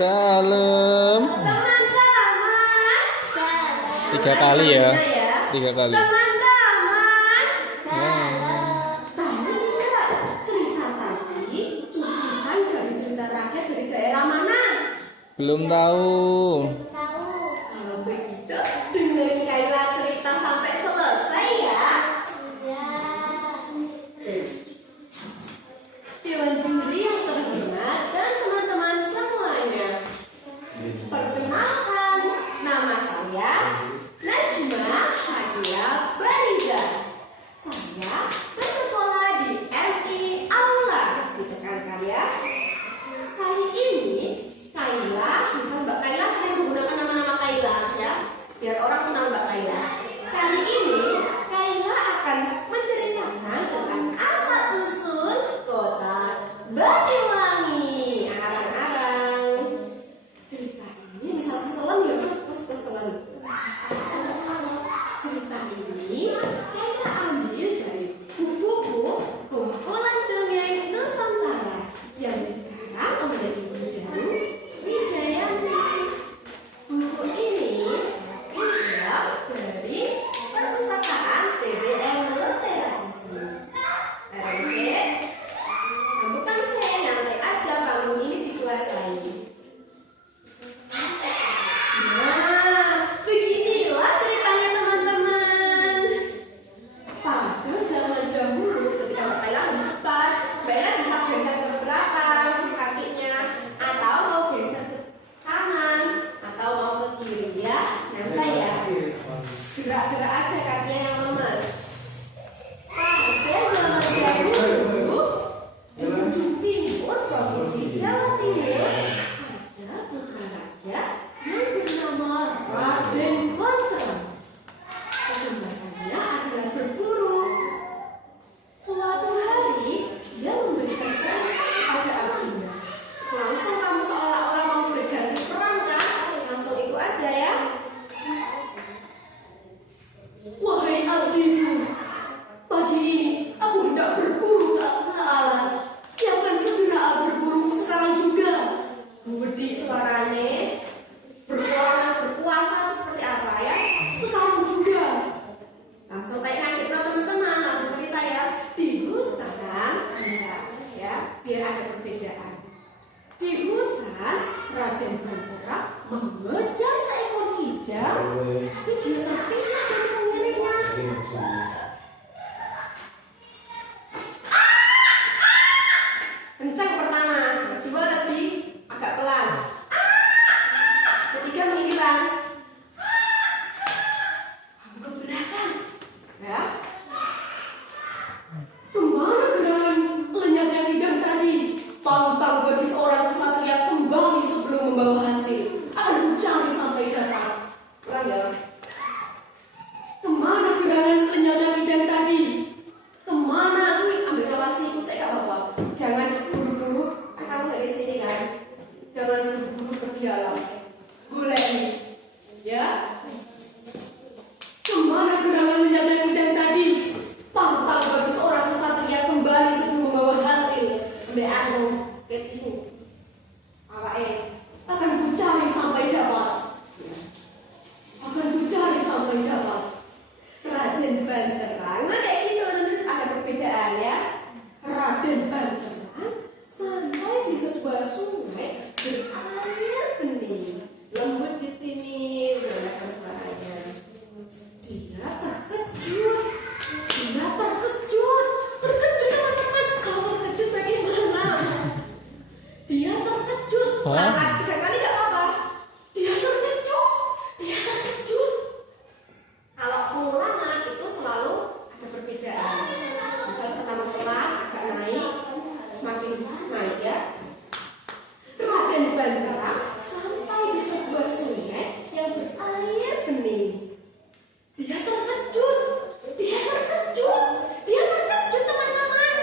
Salam. Teman-teman. 3 kali ya. 3 kali. Teman-teman. Tahu nggak cerita tadi cuplikan dari cerita rakyat dari daerah mana? Belum tahu. Kalau begitu dengerin Kayla cerita sampai selesai ya. Dewan juri yang terhormat dan teman-teman semuanya. Perkenalkan, nama saya Najma Shadia Bariza. Saya bersekolah di MI Aula. Ditekankan ya. Kali ini Kayla, misal Mbak Kayla sering menggunakan nama-nama Kayla ya, biar orang kenal Mbak Kayla. Kali ini Kayla akan menceritakan tentang asal-usul kota Banyuwangi. Arang-arang. Cerita ini misal keselan ya, terus keselan. Cerita ini Kayla ambil dari buku-buku kumpulan dongeng Nusantara yang dikarang oleh Ibu Daru Wijayanti. Buku ini saya pinjam dari perpustakaan TBM Literasi. Bukan saya nyantai aja, kalau ini dikuasai. Nah, beginilah ceritanya teman-teman. Pada zaman dahulu ketika Mbak Kayla empat, Mbak Kayla bisa geser ke belakang kakinya, atau mau geser ke kanan, atau mau ke kiri ya. Nyantai ya. Gerak-gerak aja kakinya yang lemes. Pada zaman dahulu di ujung timur provinsi Jawa Timur ada putra raja yang bernama Raden Banterang. Kegemarannya adalah berburu. Suatu hari dia memberikan perintah kepada adiknya. Langsung kamu seolah-olah mau berganti perang kan? Langsung ikut aja ya. Wahai adikku, pagi ini aku hendak berburu ke alas. Siapkan segera alat berburumu sekarang juga. Budi suaranya berkuasa seperti apa ya? Sekarang juga. Langsung kayak ngaget teman-teman, langsung cerita ya. Di hutan bisa ya, biar ada perbedaan. Di hutan Raden Banterang mengejar seekor kijang, tapi dia terpisah dari pemiliknya. Kencang pertama, kedua lebih agak pelan. Ketiga menghilang. Kamu keberatan, ya? Kemana gerangan lenyap yang kijang tadi? Pantang bagi seorang kesatria kembali sebelum membawa hasil. Akan kucari sampai dapat. Kurang ya? Kemana gerangan lenyap yang kijang tadi? Kemana? Ambil kawasiku, saya gak apa-apa. Jangan buru-buru, kamu dari sini kan. Jangan buru-buru berjalan. Gulai, ya. Kemana gerangan lenyap yang kijang tadi? Pantang bagi seorang kesatria kembali sebelum membawa hasil. Ambil aku, lihat ini. Akan kucari sampai dapat. Akan kucari sampai dapat. Raden Banterang, nah kayak gitu ada perbedaan ya. Raden Banterang sampai di sebuah sungai berair bening. Lembut di sini, dengarkan suaranya. Dia terkejut. Terkejut teman-teman. Kalau terkejut bagaimana? Dia terkejut. Langkah 3 kali gak apa-apa. Dia terkejut. Kalau pengulangan itu selalu ada perbedaan. Misalnya pertama pelan, agak naik, semakin naik ya. Raden Banterang sampai di sebuah sungai yang berair bening. Dia terkejut teman-teman.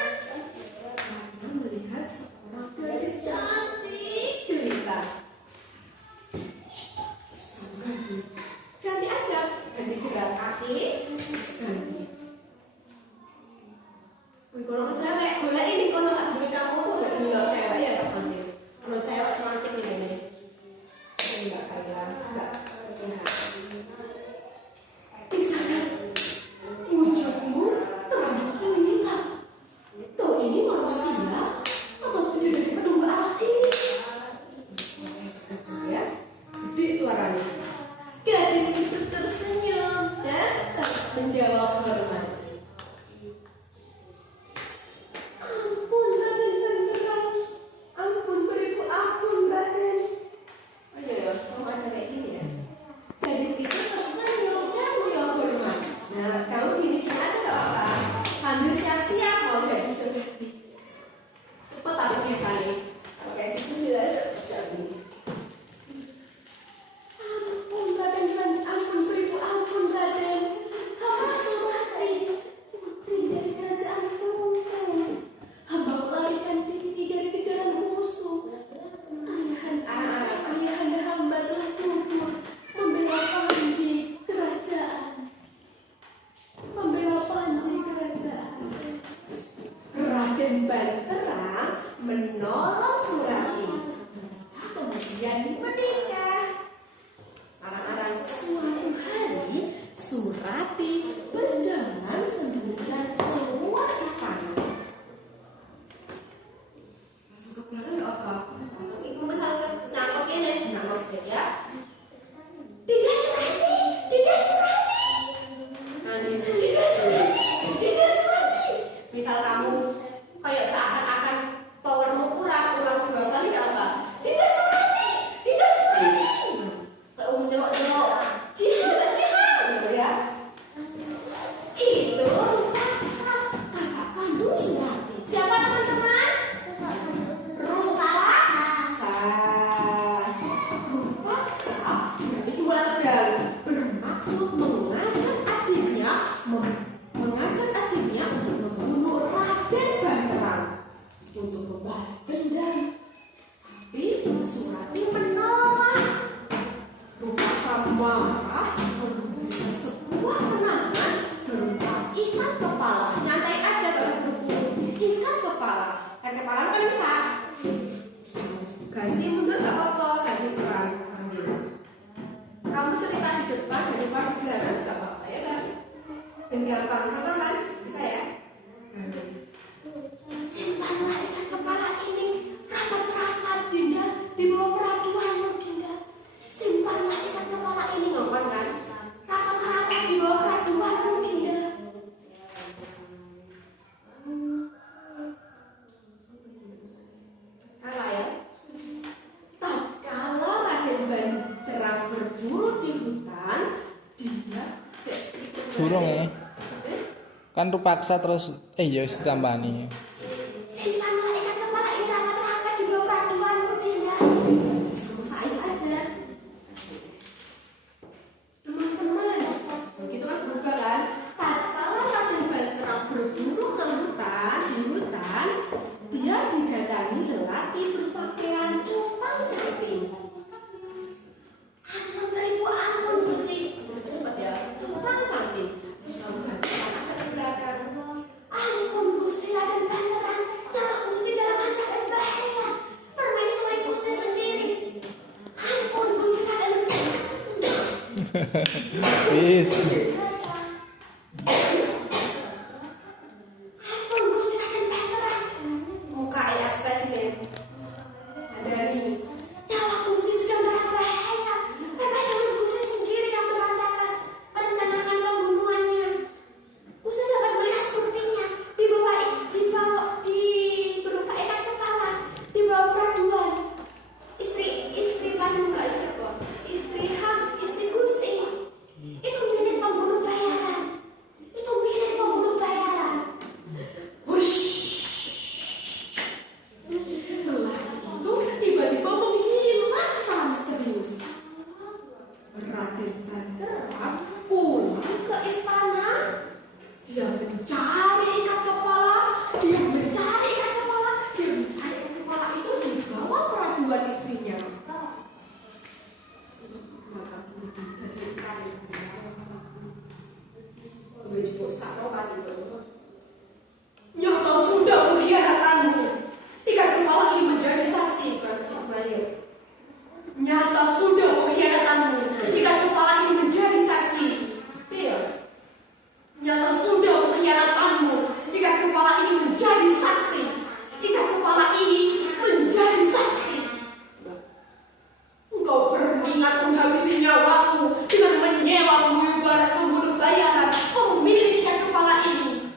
Karena melihat seorang gadis cantik jelita. menolong Surati. Kemudian menikah. Sekarang suatu hari Surati berjalan sendirian keluar istana. Masuk ke belakang ya apa? Masuk ibu misalnya nangkep ini, nangkep ya. Tidak Surati, tidak Surati. Tidak Surati, tidak Surati. Misal kamu kayak seakan-akan powermu kurang dua kali gak apa? Tidak Surati, tidak Surati. Kayak nyelok-nyelok, Jihan, gitu ya. Itu Rupaksa, kakak kandung Surati. Siapa teman-teman? Rupaksa. Rupaksa itu tegang, bermaksud mengajak adiknya untuk membunuh Raden Banterang untuk membalas dendam. Tapi Surati menolak. Rupaksa marah memberikan sebuah penangan berupa ikat kepala. Nyantai aja kalau buku. Ikat kepala. Kan kepala kan bisa. Ganti mundur gak apa-apa, ganti peran. Ambil. Kamu cerita di depan daripada di belakang gak apa-apa ya kan? Gampang, kapan kan? Bisa ya? Simpanlah ikat kepala ini rapat-rapat, Dinda, di bawah peraduanmu, Dinda. Simpanlah ikat kepala ini, gampang kan? Rapat-rapat di bawah peraduanmu, Dinda. Apa ya? Tatkala Raden Banterang berburu di hutan, Dinda Burung ya. Kan Rupaksa terus ya wis ditambani. simpanlah ikat kepala ini rapat-rapat di bawah peraduanmu, Dinda. Selesai aja. Teman-teman, begitu kan berubah kan? Tatkala Raden Banterang berburu ke hutan, di hutan, dia didatangi lelaki berpakaian cupang-caping. Ampun beribu, ampun Gusti. Cepat ya, cupang-caping. Terus kamu ganti aja di belakang. Ampun Gusti Raden Banterang, nyawa Gusti dalam ancaman bahaya. Permaisuri Gusti sendiri. Ampun Gusti Raden. Wis. Ampun Gusti Raden Banterang. Muka ekspresi Ben. Ada ini. Nyawa Gusti sedang dalam bahaya. Permaisuri Gusti sendiri yang merencanakan pembunuhannya. Gusti dapat melihat buktinya berupa ikat kepala di bawah peraduan. Istri Bandung gak istri kok. Istri Gusti. Itu milik pembunuh bayaran. Wush. Lelaki itu tiba-tiba menghilang secara misterius. Raden Banterang pulang ke istana. Dia mencari ikat kepala. Dia mencari ikat kepala itu di bawah peraduan istrinya. Nyata sudah pengkhianatanmu. Ikat kepala ini menjadi saksi. Nyata sudah pengkhianatanmu. Ikat kepala ini menjadi saksi. Iya. Nyata sudah pengkhianatanmu. Ikat kepala ini menjadi saksi. Ikat kepala ini menjadi saksi. Engkau berminat menghabisi nyawaku dengan menyewa pembunuh bayaran, pemilik ikat kepala ini.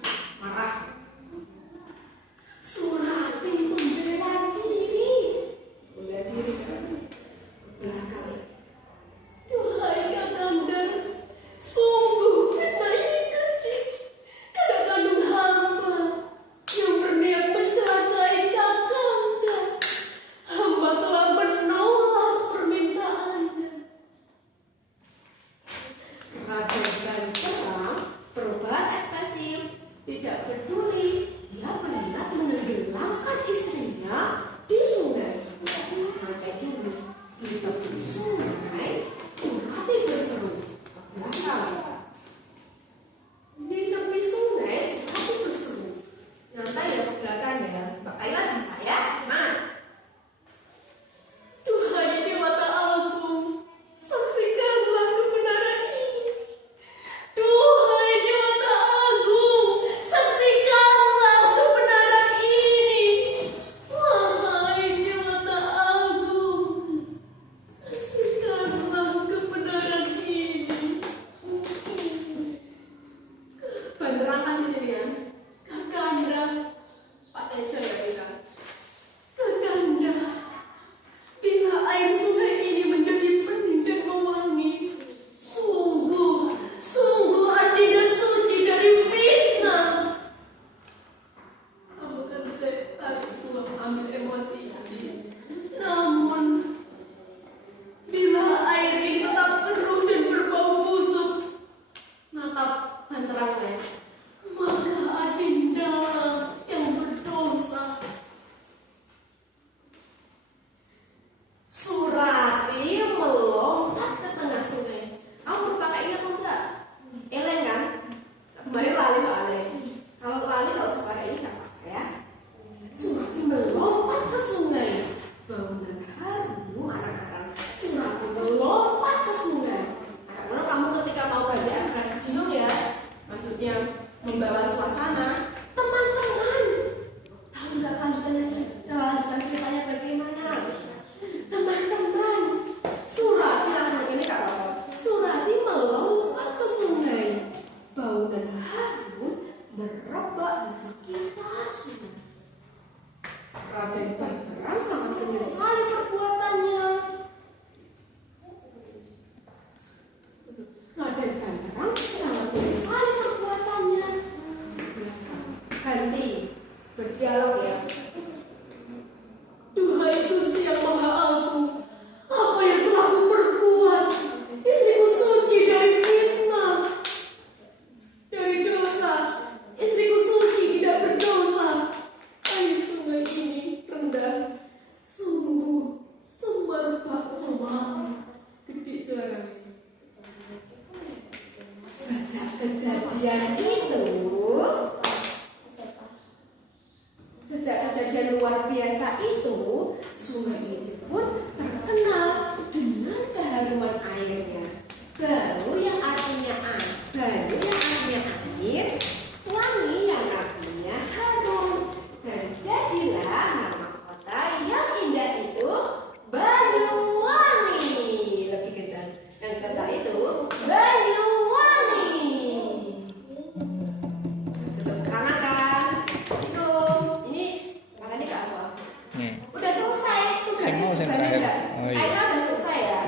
membawa suasana. Teman-teman, tahu nggak lanjutan ceritanya bagaimana? Teman-teman, Surati langsung begini Kak Roto. Surati melompat ke sungai. Bau dan harum merebak di sekitar sungai. Raden Banterang sangat menyesali perbuatannya. Raden Banterang sangat menyesali perbuatannya. Ganti berdialog ya. Duhai Gusti yang Maha Agung, apa yang telah aku perbuat? Istriku suci dari fitnah, dari dosa. Istriku suci tidak berdosa. Air sungai ini rendah, sungguh semerbak rumah. Gede suaranya. Sejak kejadian luar biasa itu, sungai itu pun terkenal dengan keharuman airnya. Baru yang artinya air, wangi yang artinya harum. Terjadilah nama kota yang indah itu Banyuwangi. Lebih kencang. Yang kata itu Banyuwangi. Karena kan itu ini makanya Kak apa? Udah selesai tugasnya. terakhir. Oh, iya. Akhirnya udah selesai ya.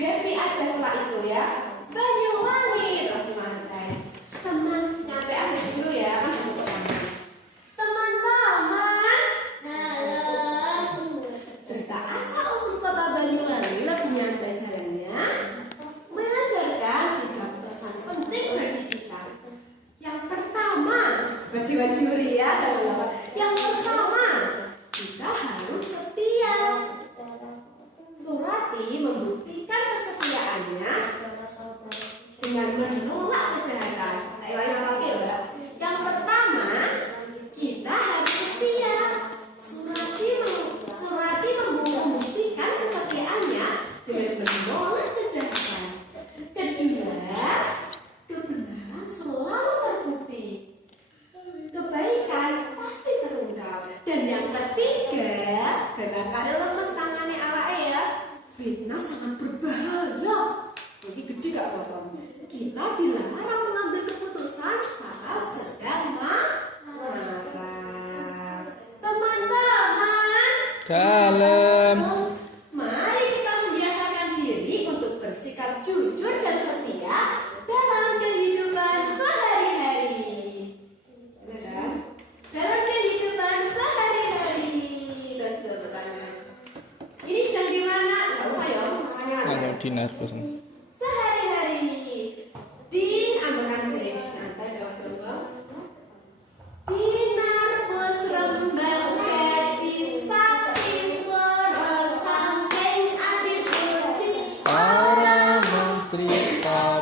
Happy aja setelah itu ya. Banyuwangi terus dimantai. Teman, nyantai aja dulu ya. Kan ada pertanyaan. Teman-teman, cerita asal usul kota Banyuwangi lagu nyantai jalannya mengajarkan 3 pesan penting bagi kita. Yang pertama, baju-baju ya, yang pertama, kita harus setia. Surati membuktikan kesetiaannya dengan menolak kejahatan. Yang pertama, kita harus setia. Surati membuktikan kesetiaannya dengan menolak kejahatan. Kedua, kebenaran selalu terbukti. Kebaikan pasti terungkap. Dan yang ketiga, karena kada lemes tangannya awake ya, fitnah sangat berbahaya. Jadi gede gak apa-apa. Kita dilarang mengambil keputusan saat sedang marah. Teman-teman, Kalem. mari kita membiasakan diri untuk bersikap jujur dan setia dalam kehidupan sehari-hari. Benar kan? Dalam kehidupan sehari-hari. Dan pertanyaan, ini sedang di mana? Nggak usah ya, masalahnya ada. Ayo dinar bosan. Sehari-hari Din ambekan sih. Nanti bawa serembang. Dinar bos rembang hati saksi suara samping ati suci. Para menteri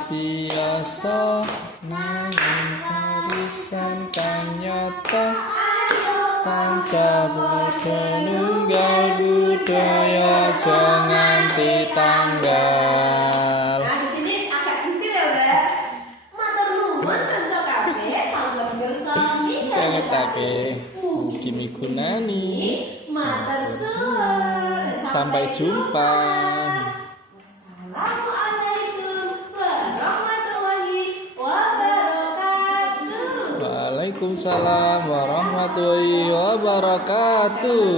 biasa nanging arisan kang nyata pancabuda nunggal budaya jangan ditanggal. Nah di sini agak gentil ya Mbak. Matur nuwun kanca kabeh sampun kersa Kengetake mugi migunani. Matur suwun. Sampai jumpa. Assalamualaikum warahmatullahi wabarakatuh. Waalaikumsalam warahmatullahi wabarakatuh.